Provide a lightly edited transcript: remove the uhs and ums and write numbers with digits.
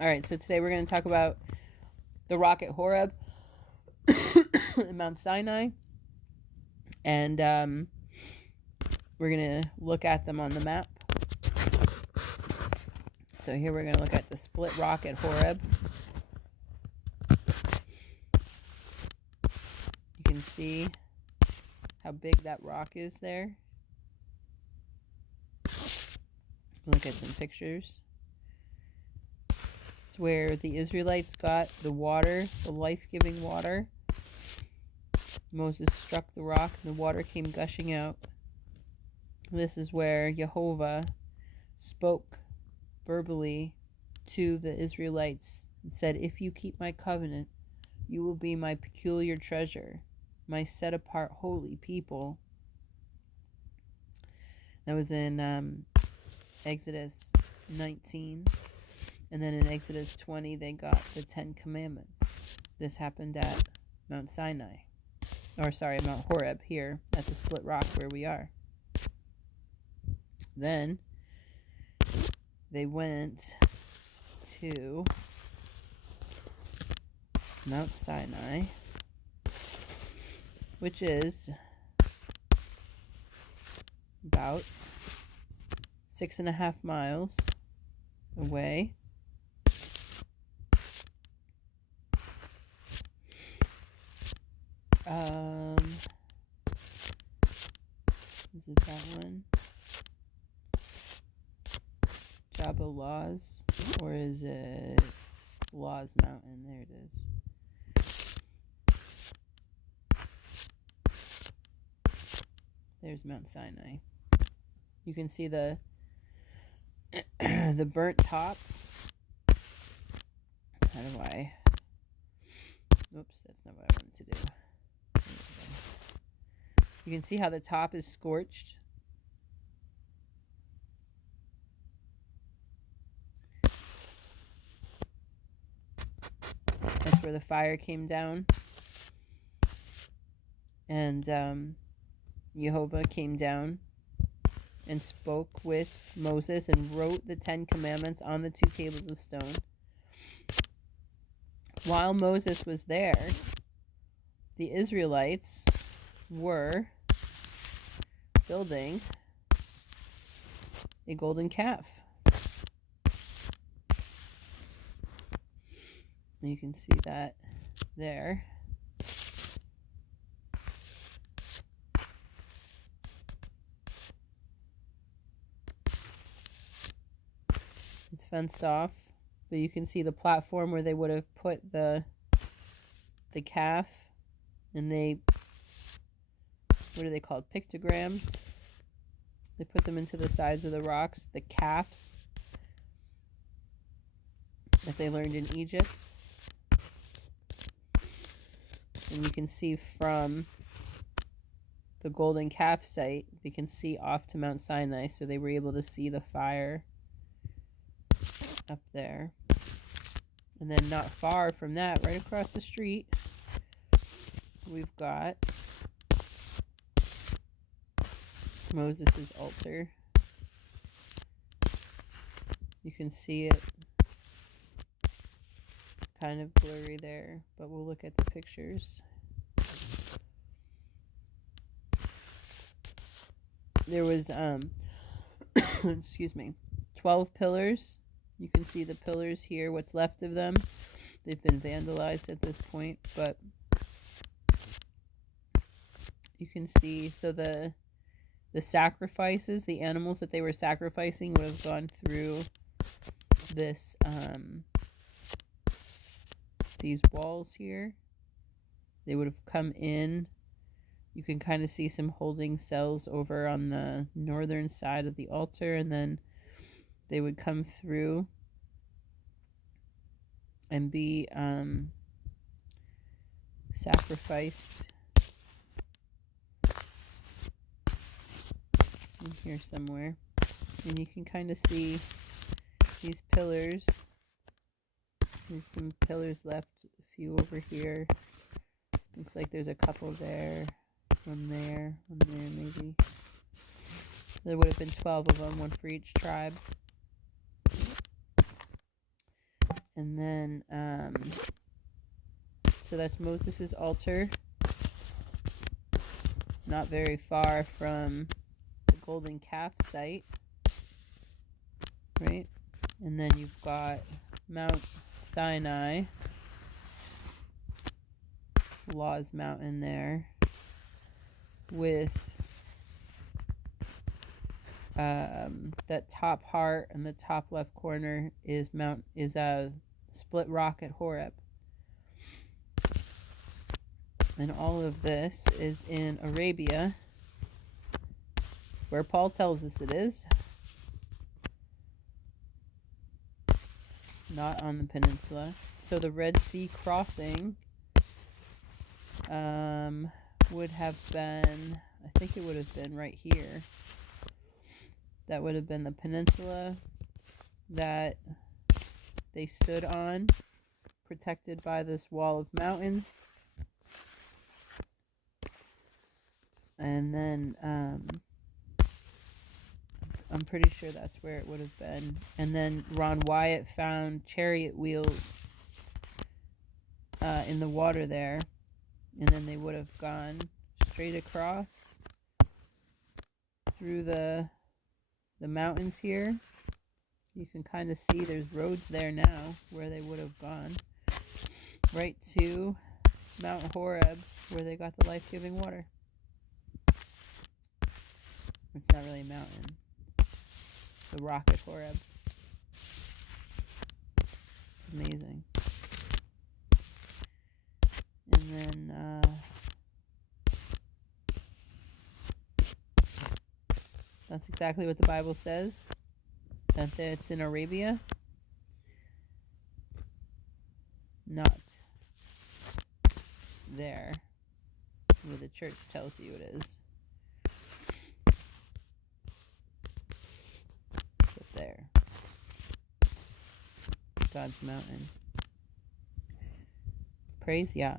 All right, so today we're going to talk about the rock at Horeb and Mount Sinai, and we're going to look at them on the map. So here we're going to look at the split rock at Horeb. You can see how big that rock is there. Look at some pictures. It's where the Israelites got the water, the life-giving water. Moses struck the rock and the water came gushing out. This is where Jehovah spoke verbally to the Israelites and said, "If you keep my covenant, you will be my peculiar treasure, my set-apart holy people." That was in Exodus 19. And then in Exodus 20, they got the 10 Commandments. This happened at Mount Sinai. Mount Horeb, here at the split rock where we are. Then they went to Mount Sinai, which is about 6.5 miles away. Is it that one? Jabal Laws, or is it Laws Mountain? There it is. There's Mount Sinai. You can see the the burnt top. How do I? Oops, that's not what I wanted to do. You can see how the top is scorched. That's where the fire came down. And Jehovah came down and spoke with Moses and wrote the 10 Commandments on the 2 tables of stone. While Moses was there, the Israelites were building a golden calf. You can see that there. It's fenced off, but you can see the platform where they would have put the calf, and what are they called? Pictograms. They put them into the sides of the rocks, the calves that they learned in Egypt. And you can see from the golden calf site, they can see off to Mount Sinai, so they were able to see the fire up there. And then not far from that, right across the street, we've got Moses' altar. You can see it kind of blurry there, but we'll look at the pictures. There was 12 pillars. You can see the pillars here, what's left of them. They've been vandalized at this point, but you can see, so the sacrifices, the animals that they were sacrificing would have gone through this these walls here. They would have come in. You can kind of see some holding cells over on the northern side of the altar, and then they would come through and be sacrificed in here somewhere. And you can kind of see these pillars. There's some pillars left, a few over here. Looks like there's a couple there, one there maybe. There would have been 12 of them, one for each tribe. And then, so that's Moses' altar, not very far from the golden calf site, right? And then you've got Mount Sinai, Law's mountain there, with that top heart and the top left corner is a split rock at Horeb. And all of this is in Arabia, where Paul tells us it is, not on the peninsula. So the Red Sea crossing would have been, I think it would have been right here. That would have been the peninsula that they stood on, protected by this wall of mountains. And then I'm pretty sure that's where it would have been. And then Ron Wyatt found chariot wheels in the water there. And then they would have gone straight across through the mountains here. You can kind of see there's roads there now where they would have gone. Right to Mount Horeb, where they got the life-giving water. It's not really a mountain. The rock at Horeb. Amazing. And then that's exactly what the Bible says, that it's in Arabia, not there where the church tells you it is. But there. God's mountain. Praise Yah.